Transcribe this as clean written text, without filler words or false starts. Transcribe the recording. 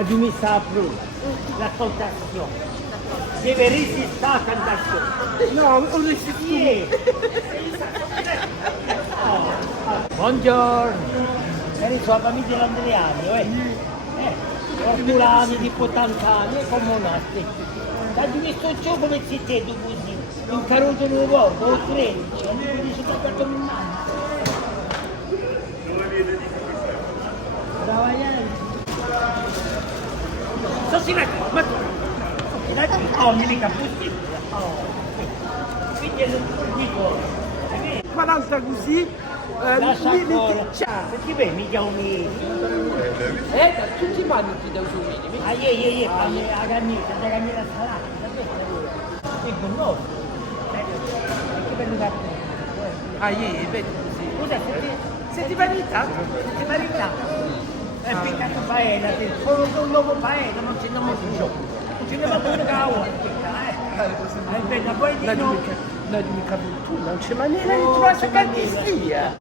la dimessa a prova, l'ascoltazione. Deve resistere la cantazione. No, ho resistito. Buongiorno. Eri sua famiglia Landriani, Ortolani di 80 anni e comunasti. Ma di questo ciò come si te tu così? Un caruto nuovo, o 13, non mi dice che per dominare. Sì, ma oh, mica possibile. Quindi dico, 40 così, lascia ancora. Perché vedi, mica un tutti i anni ti devo usare. ah, la camicia salata, è buono. Che bello da Vedi così. Scusa, Settimanità? è piccato paella, solo un nuovo paella, non ce ne abbiamo più. Ce ne abbiamo più cavolo. Aspetta, poi di no. Non mi capisco, tu non c'è maniera di trovare qualche stia.